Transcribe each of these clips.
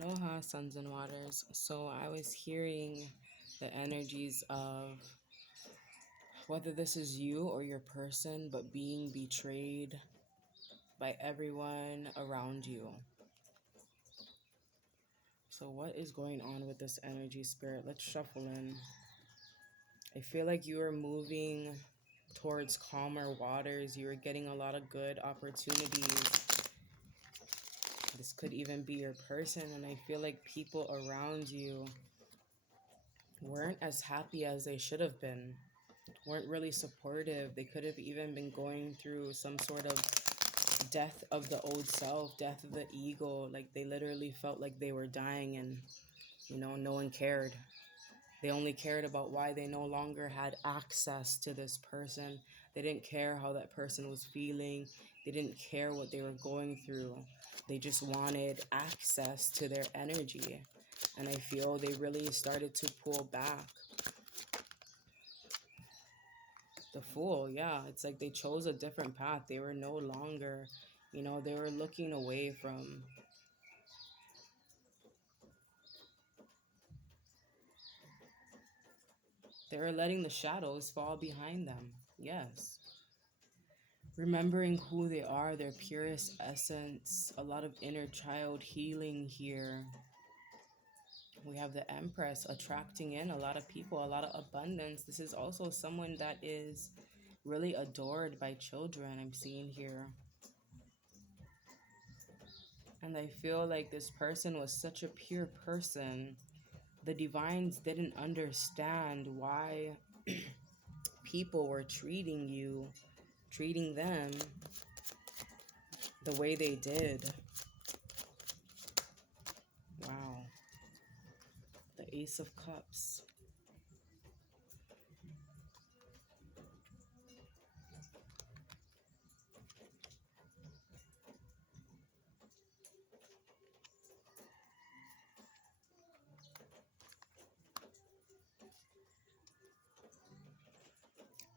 Aloha, suns and waters. So I was hearing the energies of whether this is you or your person, but being betrayed by everyone around you. So, what is going on with this energy, spirit? Let's shuffle in. I feel like you are moving towards calmer waters. You are getting a lot of good opportunities. This could even be your person, and I feel like people around you weren't as happy as they should have been, weren't really supportive. They could have even been going through some sort of death of the old self, death of the ego. Like they literally felt like they were dying and, no one cared. They only cared about why they no longer had access to this person. They didn't care how that person was feeling. They didn't care what they were going through. They just wanted access to their energy. And I feel they really started to pull back. The Fool, yeah. It's like they chose a different path. They were no longer, they were looking away from. They were letting the shadows fall behind them. Yes. Remembering who they are, their purest essence, a lot of inner child healing here. We have the Empress attracting in a lot of people, a lot of abundance. This is also someone that is really adored by children, I'm seeing here. And I feel like this person was such a pure person. The divines didn't understand why people were treating them the way they did. Wow. The Ace of Cups.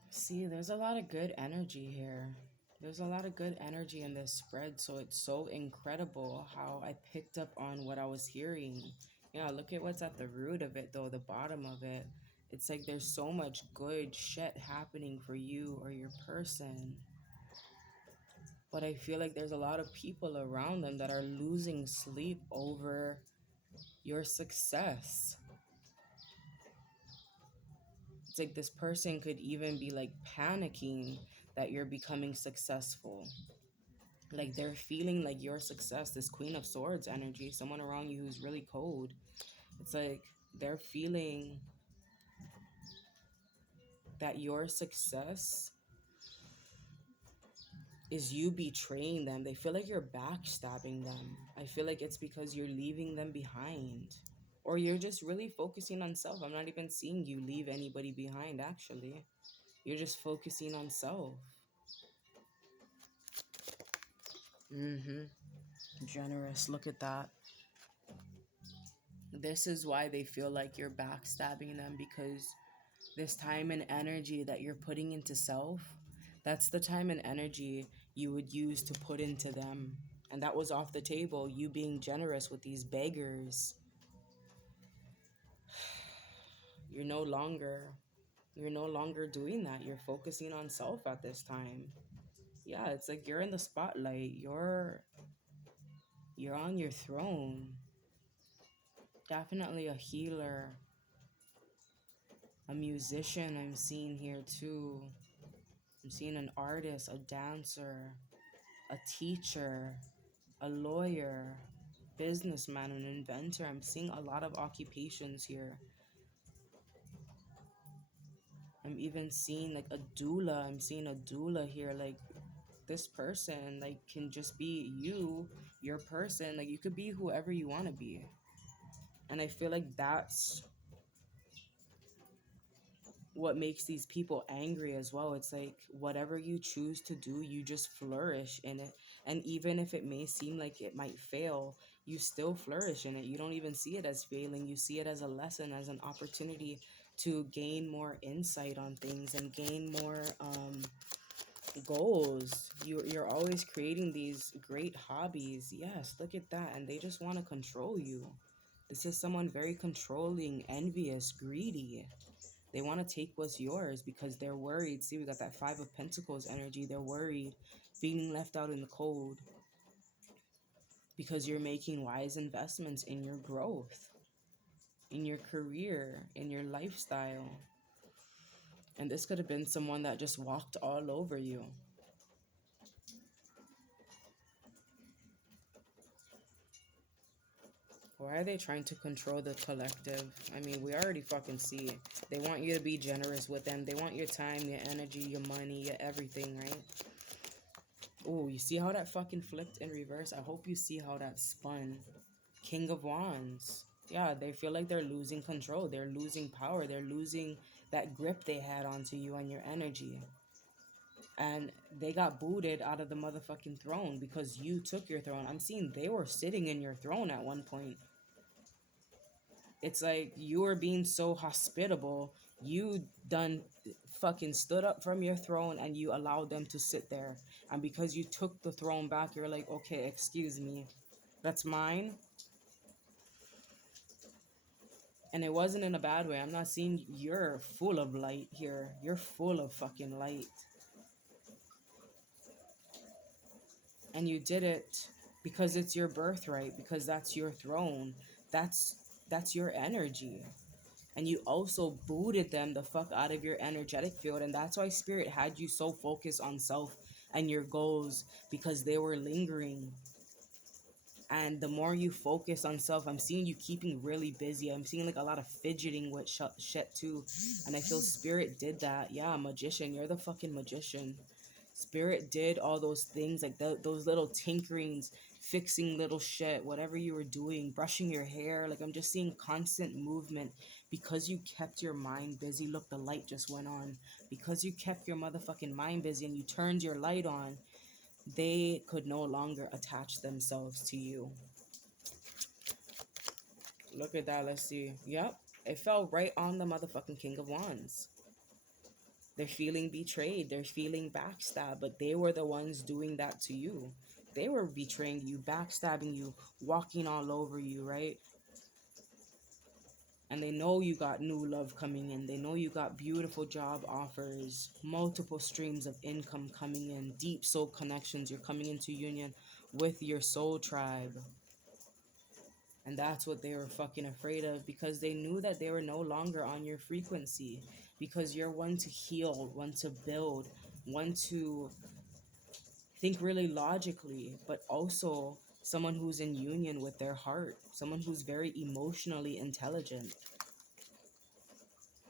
See, there's a lot of good energy here. There's a lot of good energy in this spread, so it's so incredible how I picked up on what I was hearing. Yeah, look at what's at the root of it, though, the bottom of it. It's like there's so much good shit happening for you or your person. But I feel like there's a lot of people around them that are losing sleep over your success. It's like this person could even be like panicking that you're becoming successful. Like they're feeling like your success, this Queen of Swords energy, someone around you who's really cold. It's like they're feeling that your success is you betraying them. They feel like you're backstabbing them. I feel like it's because you're leaving them behind. Or you're just really focusing on self. I'm not even seeing you leave anybody behind, actually. You're just focusing on self. Generous. Look at that. This is why they feel like you're backstabbing them, because this time and energy that you're putting into self, that's the time and energy you would use to put into them. And that was off the table, you being generous with these beggars. You're no longer you're no longer doing that. You're focusing on self at this time. Yeah, it's like you're in the spotlight. You're on your throne. Definitely a healer, a musician I'm seeing here too. I'm seeing an artist, a dancer, a teacher, a lawyer, businessman, an inventor. I'm seeing a lot of occupations here. I'm even seeing like a doula. I'm seeing a doula here. Like this person, like can just be you, your person. Like you could be whoever you want to be. And I feel like that's what makes these people angry as well. It's like whatever you choose to do, you just flourish in it. And even if it may seem like it might fail, you still flourish in it. You don't even see it as failing. You see it as a lesson, as an opportunity to gain more insight on things and gain more Goals. You're always creating these great hobbies. Yes, look at that. And they just want to control you. This is someone very controlling, envious, greedy. They want to take what's yours because they're worried. See, we got that Five of Pentacles energy. They're worried, feeling left out in the cold because you're making wise investments in your growth, in your career, in your lifestyle. And this could have been someone that just walked all over you. Why are they trying to control the collective? I mean, we already fucking see it. They want you to be generous with them. They want your time, your energy, your money, your everything, right? Oh, you see how that fucking flipped in reverse? I hope you see how that spun. King of Wands. Yeah, they feel like they're losing control. They're losing power. They're losing that grip they had onto you and your energy. And they got booted out of the motherfucking throne because you took your throne. I'm seeing they were sitting in your throne at one point. It's like you were being so hospitable. You done fucking stood up from your throne and you allowed them to sit there. And because you took the throne back, you're like, okay, excuse me, that's mine. And it wasn't in a bad way. I'm not seeing you're full of light here. You're full of fucking light. And you did it because it's your birthright, because that's your throne. That's that's your energy. And you also booted them the fuck out of your energetic field. And that's why spirit had you so focused on self and your goals, because they were lingering. And the more you focus on self, I'm seeing you keeping really busy. I'm seeing like a lot of fidgeting with shit too. And I feel spirit did that. Yeah, magician, you're the fucking magician. Spirit did all those things, like those little tinkerings, fixing little shit, whatever you were doing, brushing your hair. Like I'm just seeing constant movement because you kept your mind busy. Look, the light just went on. Because you kept your motherfucking mind busy and you turned your light on, they could no longer attach themselves to you. Look at that. Let's see. Yep. It fell right on the motherfucking King of Wands. They're feeling betrayed. They're feeling backstabbed. But they were the ones doing that to you. They were betraying you, backstabbing you, walking all over you, right? And they know you got new love coming in. They know you got beautiful job offers, multiple streams of income coming in, deep soul connections. You're coming into union with your soul tribe. And that's what they were fucking afraid of, because they knew that they were no longer on your frequency. Because you're one to heal, one to build, one to think really logically, but also someone who's in union with their heart, someone who's very emotionally intelligent.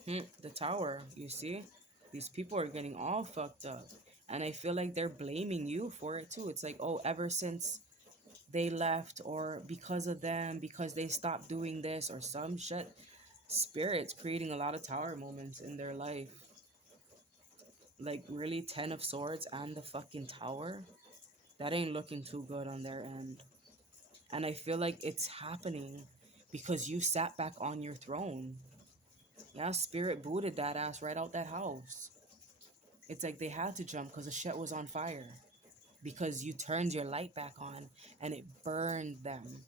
The tower, you see? These people are getting all fucked up. And I feel like they're blaming you for it too. It's like, oh, ever since they left, or because of them, because they stopped doing this or some shit. Spirit's creating a lot of tower moments in their life. Like really 10 of swords and the fucking tower. That ain't looking too good on their end. And I feel like it's happening because you sat back on your throne. Yeah, spirit booted that ass right out that house. It's like they had to jump because the shit was on fire. Because you turned your light back on and it burned them.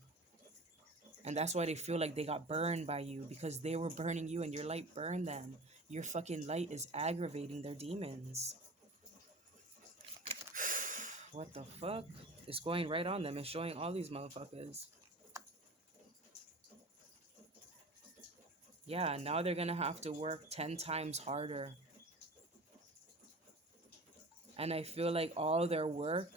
And that's why they feel like they got burned by you, because they were burning you and your light burned them. Your fucking light is aggravating their demons. What the fuck? It's going right on them. It's showing all these motherfuckers. Yeah, now they're gonna have to work 10 times harder. And I feel like all their work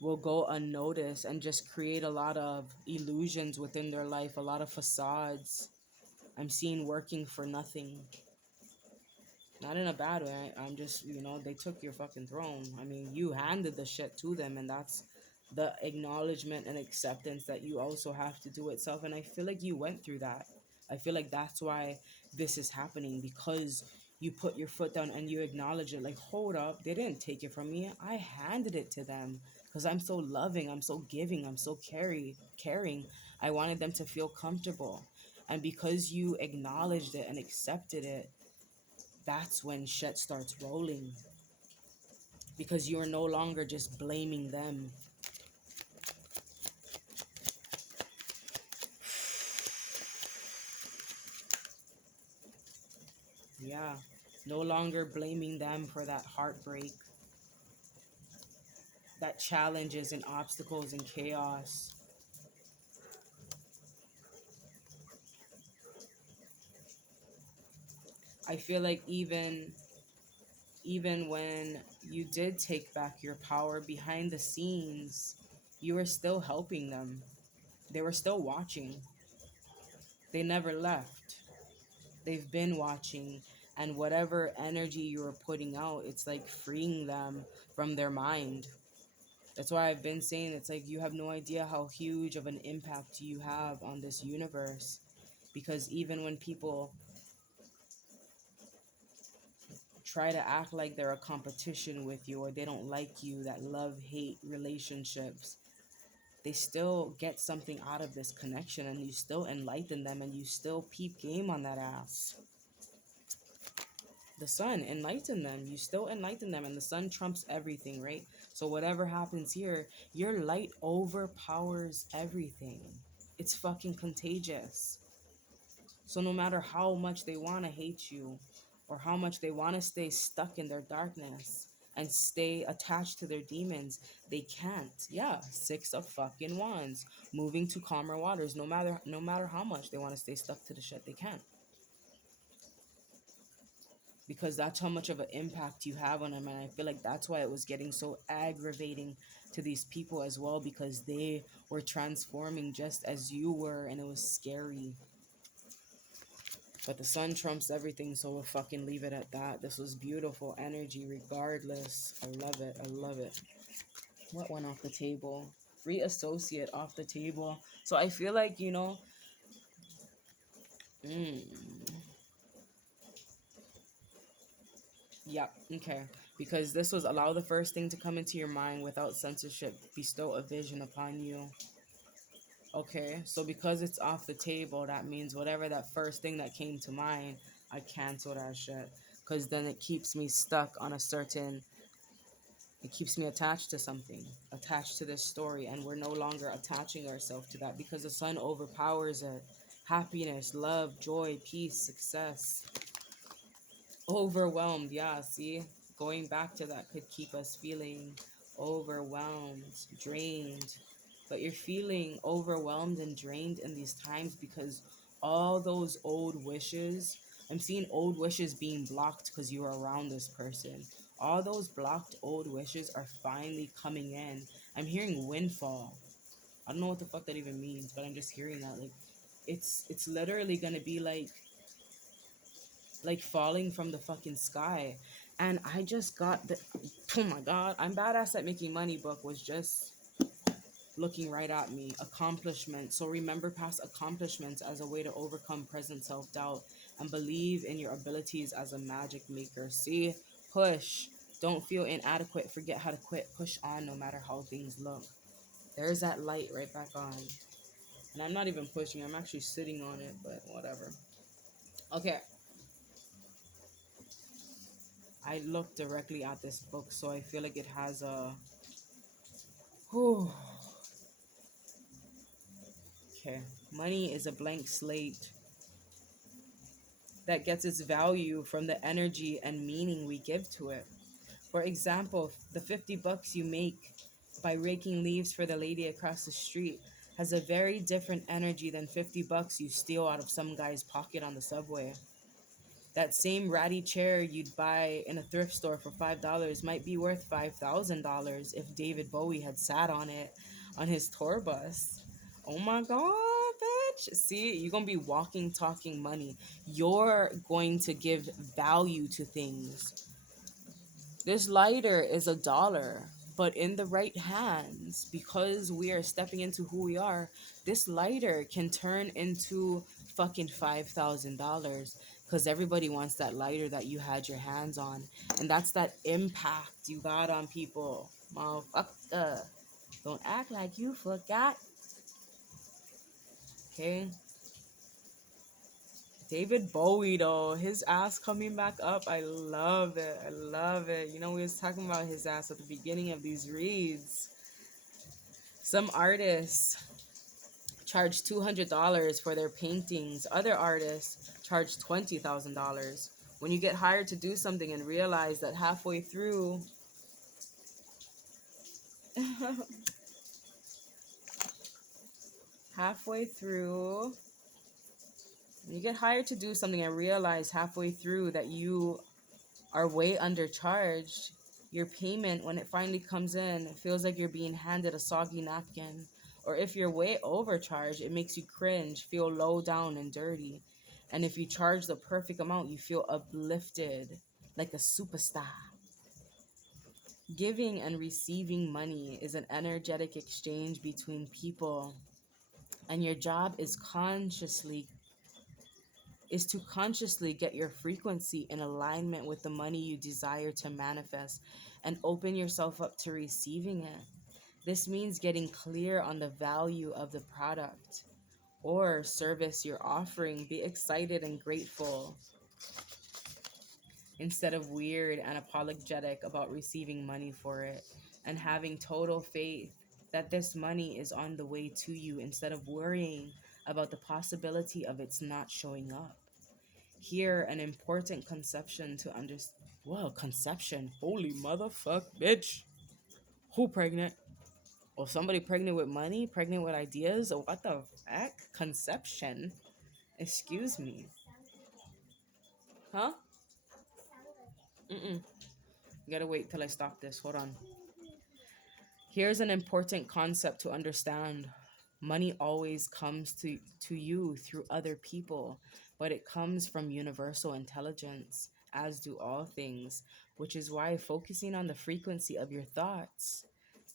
will go unnoticed and just create a lot of illusions within their life, a lot of facades. I'm seeing working for nothing. Not in a bad way. I'm just, they took your fucking throne. I mean, you handed the shit to them, and that's the acknowledgement and acceptance that you also have to do itself. And I feel like you went through that. I feel like that's why this is happening, because you put your foot down and you acknowledge it. Like, hold up, they didn't take it from me. I handed it to them because I'm so loving, I'm so giving, I'm so caring. I wanted them to feel comfortable. And because you acknowledged it and accepted it, that's when shit starts rolling. because you are no longer just blaming them. Yeah, no longer blaming them for that heartbreak, that challenges and obstacles and chaos. I feel like even when you did take back your power behind the scenes, you were still helping them. They were still watching. They never left. They've been watching, and whatever energy you were putting out, it's like freeing them from their mind. That's why I've been saying it's like you have no idea how huge of an impact you have on this universe. Because even when people try to act like they're a competition with you, or they don't like you, that love hate relationships, they still get something out of this connection, and you still enlighten them, and you still peep game on that ass. The sun enlighten them, you still enlighten them, and the sun trumps everything, right? So whatever happens here, your light overpowers everything. It's fucking contagious. So no matter how much they want to hate you, or how much they want to stay stuck in their darkness and stay attached to their demons, they can't. Yeah, six of fucking wands, moving to calmer waters. No matter how much they want to stay stuck to the shit, they can't, because that's how much of an impact you have on them. And I feel like that's why it was getting so aggravating to these people as well, because they were transforming just as you were, and it was scary. But the sun trumps everything, so we'll fucking leave it at that. This was beautiful energy regardless. I love it. I love it. What went off the table? Reassociate off the table. So I feel like, mm, yeah, okay. Because this was allow the first thing to come into your mind without censorship, bestow a vision upon you. Okay, so because it's off the table, that means whatever that first thing that came to mind, I cancel that shit. Because then it keeps me stuck on a certain, it keeps me attached to something, attached to this story, and we're no longer attaching ourselves to that because the sun overpowers it. Happiness, love, joy, peace, success. Overwhelmed, yeah, see? Going back to that could keep us feeling overwhelmed, drained. But you're feeling overwhelmed and drained in these times because all those old wishes, I'm seeing old wishes being blocked because you're around this person. All those blocked old wishes are finally coming in. I'm hearing windfall. I don't know what the fuck that even means, but I'm just hearing that. Like, it's literally gonna be like falling from the fucking sky. And I just got the, oh my god, I'm badass at making money book was just looking right at me. Accomplishment. So remember past accomplishments as a way to overcome present self-doubt and believe in your abilities as a magic maker. See, push. Don't feel inadequate. Forget how to quit. Push on no matter how things look. There's that light right back on. And I'm not even pushing, I'm actually sitting on it, but whatever. Okay, I looked directly at this book, so I feel like it has a. Whew. Okay. Money is a blank slate that gets its value from the energy and meaning we give to it. For example, the 50 bucks you make by raking leaves for the lady across the street has a very different energy than 50 bucks you steal out of some guy's pocket on the subway. That same ratty chair you'd buy in a thrift store for $5 might be worth $5,000 if David Bowie had sat on it on his tour bus. Oh my god, bitch. See, you're gonna be walking, talking money. You're going to give value to things. This lighter is $1, but in the right hands, because we are stepping into who we are, this lighter can turn into fucking $5,000 because everybody wants that lighter that you had your hands on. And that's that impact you got on people. Motherfucker. Don't act like you forgot. Okay? David Bowie, though, his ass coming back up. I love it. I love it. You know, we was talking about his ass at the beginning of these reads. Some artists charge $200 for their paintings. Other artists charge $20,000. When you get hired to do something and realize that halfway through, halfway through, when you get hired to do something and realize halfway through that you are way undercharged, your payment, when it finally comes in, it feels like you're being handed a soggy napkin. Or if you're way overcharged, it makes you cringe, feel low down and dirty. And if you charge the perfect amount, you feel uplifted, like a superstar. Giving and receiving money is an energetic exchange between people, and your job is to consciously get your frequency in alignment with the money you desire to manifest and open yourself up to receiving it. This means getting clear on the value of the product or service you're offering. Be excited and grateful instead of weird and apologetic about receiving money for it, and having total faith that this money is on the way to you instead of worrying about the possibility of it's not showing up. Here, an important conception to understand. Well, conception. Holy motherfuck, bitch. Who pregnant? Or somebody pregnant with money? Pregnant with ideas? Or what the heck? Conception? Excuse me. Huh? Mm-mm. Gotta wait till I stop this. Hold on. Here's an important concept to understand. Money always comes to you through other people, but it comes from universal intelligence, as do all things, which is why focusing on the frequency of your thoughts,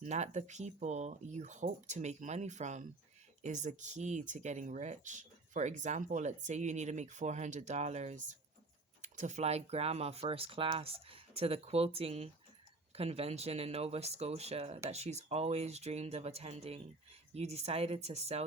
not the people you hope to make money from, is the key to getting rich. For example, let's say you need to make $400 to fly grandma first class to the quilting convention in Nova Scotia that she's always dreamed of attending. You decided to sell